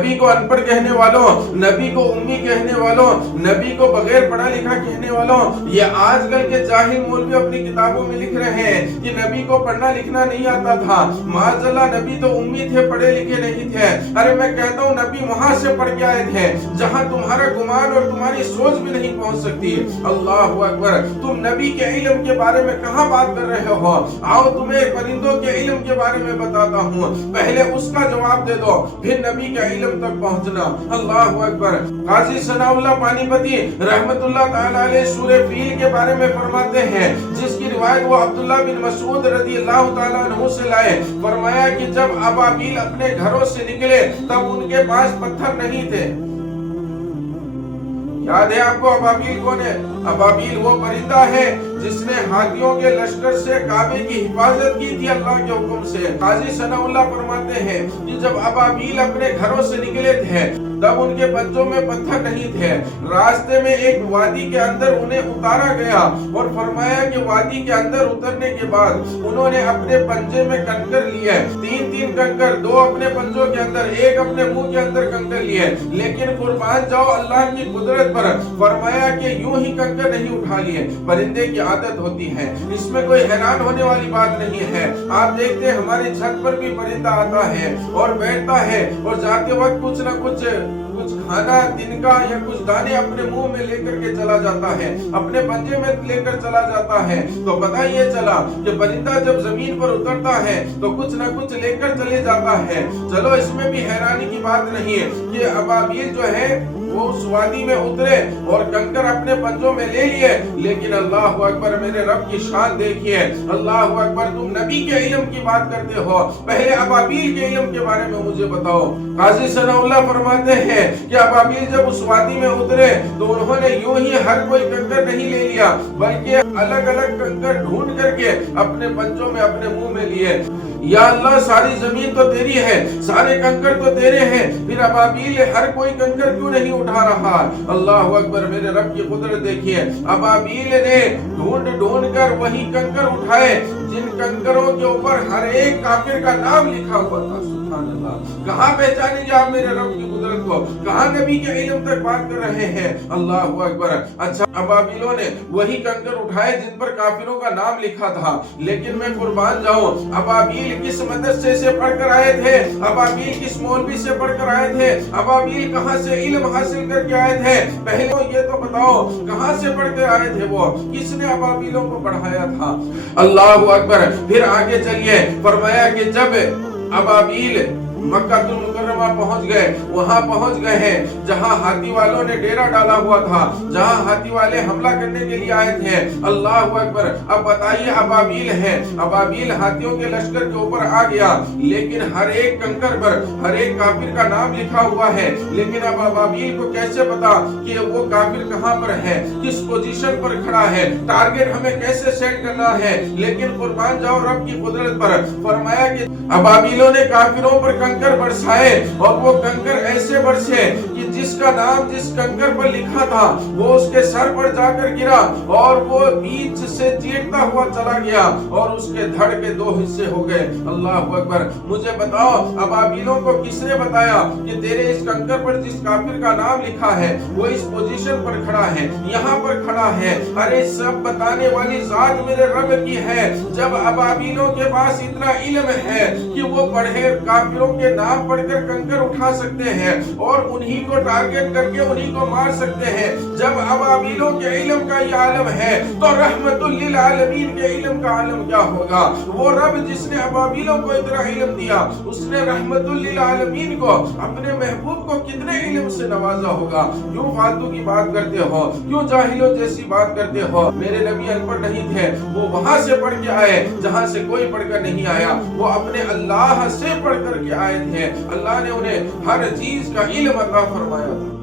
نبی کو ان پڑھ کہنے والوں، نبی کو امی کہنے والوں، نبی کو بغیر پڑھا لکھا کہنے والوں، یہ آج کل کے جاہل مولوی اپنی کتابوں میں لکھ رہے ہیں کہ نبی کو پڑھنا لکھنا نہیں آتا تھا، معاذ اللہ نبی تو امی تھے، پڑھے لکھے نہیں تھے۔ ارے میں کہتا ہوں نبی وہاں سے پڑھ کے آئے تھے جہاں تمہارا گمان اور تمہاری سوچ بھی نہیں پہنچ سکتی۔ اللہ اکبر، تم نبی کے علم کے بارے میں کہاں بات کر رہے ہو؟ آؤ تمہیں پرندوں کے علم کے بارے میں بتاتا ہوں، پہلے اس کا جواب دے دو پھر نبی کے علم تک پہنچنا۔ اللہ اکبر۔ قاضی ثناء اللہ پانی پتی رحمت اللہ تعالی علیہ سورہ فیل کے بارے میں فرماتے ہیں، جس کی روایت وہ عبداللہ بن مسعود رضی اللہ تعالیٰ عنہ سے لائے، فرمایا کہ جب ابابیل اپنے گھروں سے نکلے تب ان کے پاس پتھر نہیں تھے۔ یاد ہے آپ کو ابابیل کون ہے؟ ابابیل وہ پرندہ ہے جس نے ہاتھیوں کے لشکر سے کعبے کی حفاظت کی تھی اللہ کے حکم سے۔ قاضی ثناء اللہ فرماتے ہیں کہ جب ابابیل اپنے گھروں سے نکلے تھے تب ان کے بچوں میں پتھر نہیں تھے، راستے میں ایک وادی کے اندر انہیں اتارا گیا اور فرمایا کہ وادی کے اندر اترنے کے بعد انہوں نے اپنے پنجے میں کنکر لیے، تین کنکر، دو اپنے پنجوں کے اندر، ایک اپنے منہ کے اندر کنکر لیے، لیکن قربان جاؤ اللہ کی قدرت پر، فرمایا کہ یوں ہی کنکر نہیں اٹھا لیے۔ پرندے کی عادت ہوتی ہے، اس میں کوئی حیران ہونے والی بات نہیں ہے۔ آپ دیکھتے ہیں ہماری چھت پر بھی پرندہ آتا ہے اور بیٹھتا ہے اور جاتے وقت کچھ نہ کچھ کھانا دن کا یا کچھ دانے اپنے منہ میں لے کر کے چلا جاتا ہے، اپنے پنجے میں لے کر چلا جاتا ہے۔ تو پتہ یہ چلا کہ پرندہ جب زمین پر اترتا ہے تو کچھ نہ کچھ لے کر چلے جاتا ہے۔ چلو اس میں بھی حیرانی کی بات نہیں ہے کہ ابابیل جو ہے وہ اس وادی میں اترے اور کنکر اپنے پنجوں میں لے لیے، لیکن اللہ اکبر، میرے رب کی شان دیکھیے۔ اللہ اکبر، تم نبی کے علم کی بات کرتے ہو، پہلے ابابیل کے علم کے بارے میں مجھے بتاؤ۔ قاضی ثناء اللہ فرماتے ہیں کہ ابابیل جب اس وادی میں اترے تو انہوں نے یوں ہی ہر کوئی کنکر نہیں لے لیا، بلکہ الگ الگ کنکر ڈھونڈ کر کے اپنے پنجوں میں اپنے منہ میں لیے۔ یا اللہ، ساری زمین تو تیری ہے، سارے کنکر تو تیرے ہیں، پھر ابابیل ہر کوئی کنکر کیوں نہیں اٹھا رہا؟ اللہ اکبر، میرے رب کی قدرت دیکھیے۔ ابابیل نے ڈھونڈ کر وہی کنکر اٹھائے جن کنکروں کے اوپر ہر ایک کافر کا نام لکھا ہوا تھا۔ سبحان اللہ، کہاں پہچانیں گے آپ میرے رب کی قدرت کو؟ کہاں نبی کے علم تک بات کر رہے ہیں؟ اللہ اکبر۔ اچھا، ابابیلوں نے وہی کنکر اٹھائے جن پر کافروں کا نام لکھا تھا، لیکن میں قربان جاؤں، ابابیل کس مدرسے سے پڑھ کر آئے تھے؟ ابابیل کس مولوی سے پڑھ کر آئے تھے؟ ابابیل کہاں سے علم حاصل کر کے آئے تھے؟ پہلے یہ تو بتاؤ، کہاں سے پڑھ کر آئے تھے وہ؟ کس نے ابابیلوں کو پڑھایا تھا؟ اللہ اکبر۔ پھر آگے چلیے، فرمایا کہ جب ابابیل مکہ المکرمہ پہنچ گئے، وہاں پہنچ گئے ہیں جہاں ہاتھی والوں نے ڈیرا ڈالا ہوا تھا، جہاں ہاتھی والے حملہ کرنے کے لیے آئے تھے۔ اللہ اکبر۔ اب بتائیے، ابابیل ہے، ابابیل ہاتھیوں کے لشکر کے اوپر آ گیا، لیکن ہر ایک کنکر پر ہر ایک کافر کا نام لکھا ہوا ہے، لیکن اب ابابیل کو کیسے پتا کہ وہ کافر کہاں پر ہے، کس پوزیشن پر کھڑا ہے، ٹارگٹ ہمیں کیسے سیٹ کرنا ہے؟ لیکن قربان جاؤ رب کی قدرت پر، فرمایا کہ ابابیلوں نے کافروں پر کنکر برسائے، اور وہ کنکر ایسے برسے کہ جس کا نام جس کنکر پر لکھا تھا وہ اس کے سر پر جا کر گرا اور وہ بیچ سے چیرتا ہوا چلا گیا اور اس کے دھڑ کے دو حصے ہو گئے۔ اللہ اکبر۔ مجھے بتاؤ، ابابیلوں کو کس نے بتایا کہ تیرے اس کنکر پر جس کافر کا نام لکھا ہے وہ اس پوزیشن پر کھڑا ہے، یہاں پر کھڑا ہے؟ ارے سب بتانے والی ذات میرے رب کی ہے۔ جب ابابیلوں کے پاس اتنا علم ہے کہ وہ پڑھے کافروں کے نام پڑھ کر کنکر اٹھا سکتے ہیں اور انہی کو ٹارگٹ کر کے انہی کو مار سکتے ہیں، جب ابابیلوں کے علم کا یہ عالم ہے تو رحمت للعالمین کے علم کا عالم کیا ہوگا؟ وہ رب جس نے ابابیلوں کو اتنا علم دیا، اس نے رحمت للعالمین کو، اپنے محبوب کو کتنے علم سے نوازا ہوگا؟ کیوں فالتو کی بات کرتے ہو؟ کیوں جاہلوں جیسی بات کرتے ہو؟ میرے نبی ان پڑھ نہیں تھے، وہ وہاں سے پڑھ کے آئے جہاں سے کوئی پڑھ کر نہیں آیا، وہ اپنے اللہ سے پڑھ کر کے آئے تھے، اللہ نے انہیں ہر چیز کا علم عطا فرمایا تھا۔